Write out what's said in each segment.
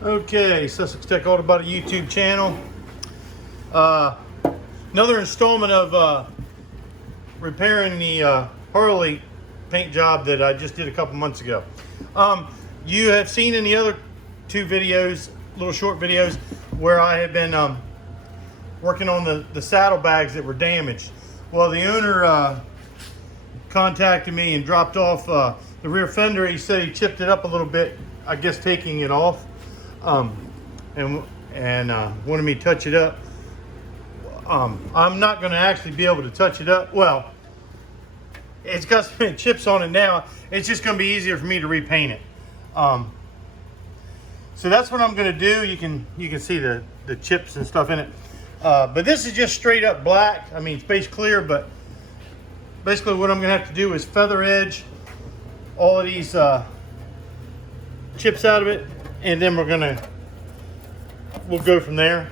Okay, Sussex Tech Auto Body YouTube channel. Another installment of repairing the Harley paint job that I just did a couple months ago. You have seen in the other two videos, little short videos, where I have been working on the saddlebags that were damaged. Well, the owner contacted me and dropped off the rear fender. He said he chipped it up a little bit, I guess taking it off, and wanted me to touch it up. I'm not going to actually be able to touch it up. Well, it's got some chips on it now. It's just going to be easier for me to repaint it. So that's what I'm going to do. You can see the chips and stuff in it. But this is just straight up black. I mean, space clear, but basically what I'm going to have to do is feather edge all of these chips out of it, and then we'll go from there.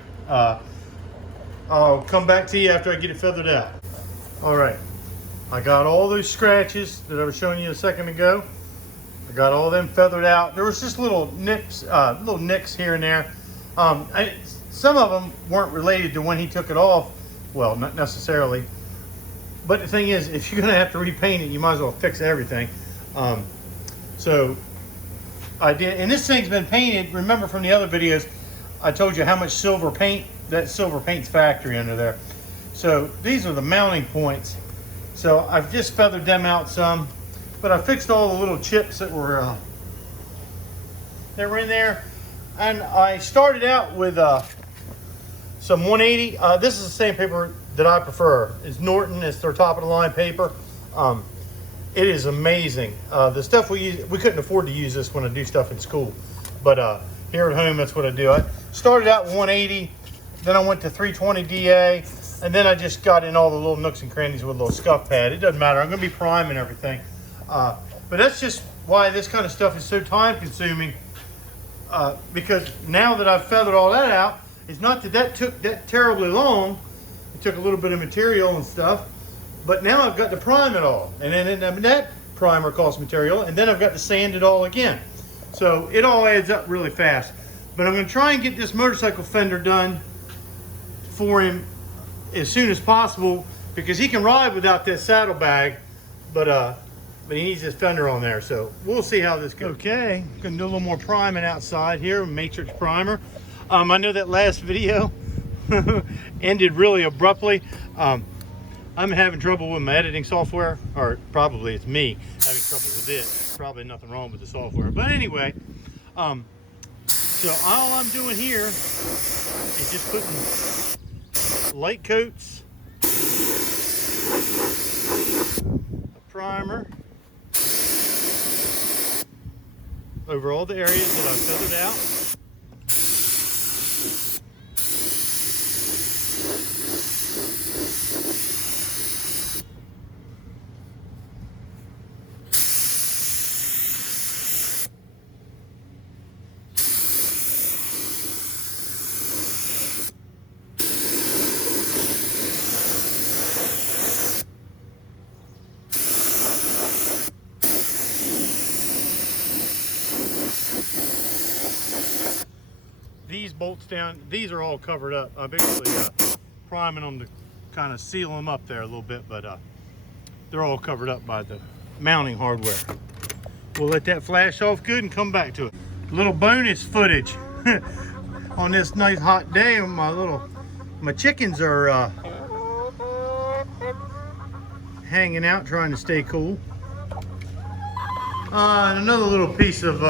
I'll come back to you after I get it feathered out. All right, I got all those scratches that I was showing you a second ago. I got all them feathered out. There was just little nips, little nicks here and there. Some of them weren't related to when he took it off. Well, not necessarily. But the thing is, if you're gonna have to repaint it, you might as well fix everything. So I did, and this thing's been painted. Remember from the other videos, I told you how much silver paint, that silver paint's factory under there. So these are the mounting points. So I've just feathered them out some, but I fixed all the little chips that were in there. And I started out with some 180. This is the same paper that I prefer. It's Norton. It's their top of the line paper. It is amazing. The stuff we use, we couldn't afford to use this when I do stuff in school, but here at home, that's what I do. I started out with 180, then I went to 320 DA, and then I just got in all the little nooks and crannies with a little scuff pad. It doesn't matter. I'm going to be priming everything. But that's just why this kind of stuff is so time consuming, because now that I've feathered all that out, it's not that took that terribly long. It took a little bit of material and stuff, but now I've got to prime it all. And then that primer costs material, and then I've got to sand it all again. So it all adds up really fast. But I'm going to try and get this motorcycle fender done for him as soon as possible, because he can ride without that saddlebag, but he needs this fender on there. So we'll see how this goes. Okay, gonna do a little more priming outside here, matrix primer. I know that last video ended really abruptly. I'm having trouble with my editing software, or probably it's me having trouble with it. Probably nothing wrong with the software, but anyway, so all I'm doing here is just putting light coats, a primer over all the areas that I've feathered out. These bolts down, these are all covered up. I'm basically priming them to kind of seal them up there a little bit, but they're all covered up by the mounting hardware. We'll let that flash off good and come back to it. A little bonus footage on this nice hot day. My chickens are hanging out, trying to stay cool. And another little piece of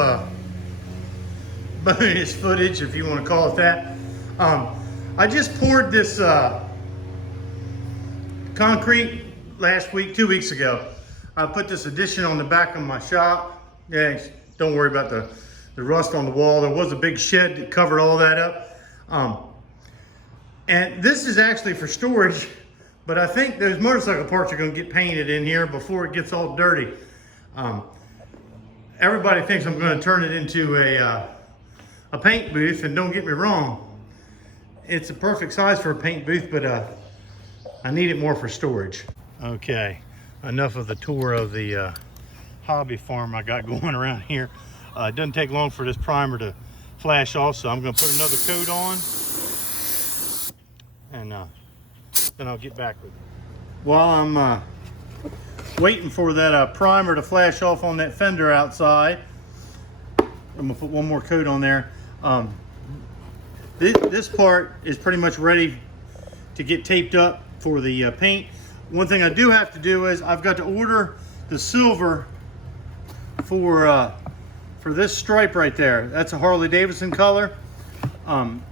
bonus footage, if you want to call it that. I just poured this concrete last week, 2 weeks ago. I put this addition on the back of my shop. Yeah, don't worry about the rust on the wall. There was a big shed that covered all that up. And this is actually for storage, but I think those motorcycle parts are going to get painted in here before it gets all dirty. Everybody thinks I'm going to turn it into a paint booth, and don't get me wrong, it's a perfect size for a paint booth, but I need it more for storage. Okay, enough of the tour of the hobby farm I got going around here. It doesn't take long for this primer to flash off, so I'm going to put another coat on, and then I'll get back with you. While I'm waiting for that primer to flash off on that fender outside, I'm going to put one more coat on there. This part is pretty much ready to get taped up for the paint. One thing I do have to do is I've got to order the silver for this stripe right there. That's a Harley Davidson color, and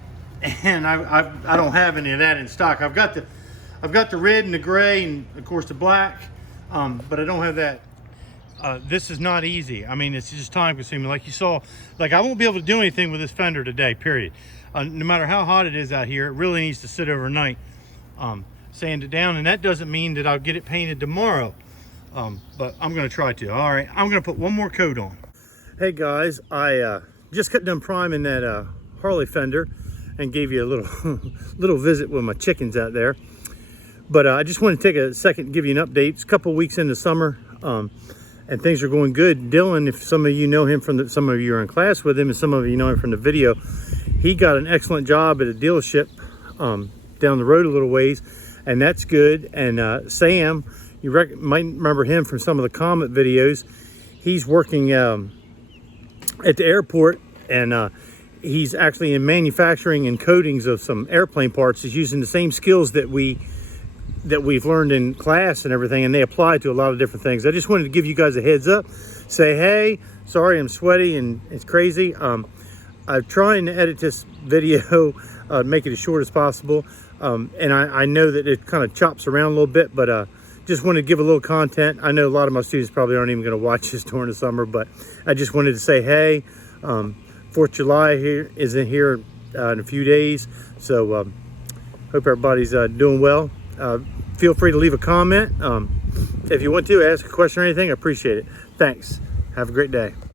I don't have any of that in stock. I've got the red and the gray and of course the black, but I don't have that. This is not easy. I mean, it's just time consuming. Like you saw, like I won't be able to do anything with this fender today, period. No matter how hot it is out here, it really needs to sit overnight, sand it down, and that doesn't mean that I'll get it painted tomorrow, but I'm going to try to. All right, I'm going to put one more coat on. Hey guys, I just got done priming that Harley fender and gave you a little visit with my chickens out there, but I just want to take a second and give you an update. It's a couple weeks into summer, and things are going good. Dylan, if some of you know him some of you are in class with him, and some of you know him from the video, he got an excellent job at a dealership down the road a little ways, and that's good. And Sam, you might remember him from some of the Comet videos. He's working at the airport, and he's actually in manufacturing and coatings of some airplane parts. He's using the same skills that we've learned in class and everything, and they apply to a lot of different things. I just wanted to give you guys a heads up, say, hey, sorry I'm sweaty and it's crazy. I'm trying to edit this video, make it as short as possible, and I know that it kind of chops around a little bit, but just wanted to give a little content. I know a lot of my students probably aren't even going to watch this during the summer, but I just wanted to say, hey, 4th of July is in here in a few days, so hope everybody's doing well. Feel free to leave a comment. If you want to ask a question or anything, I appreciate it. Thanks. Have a great day.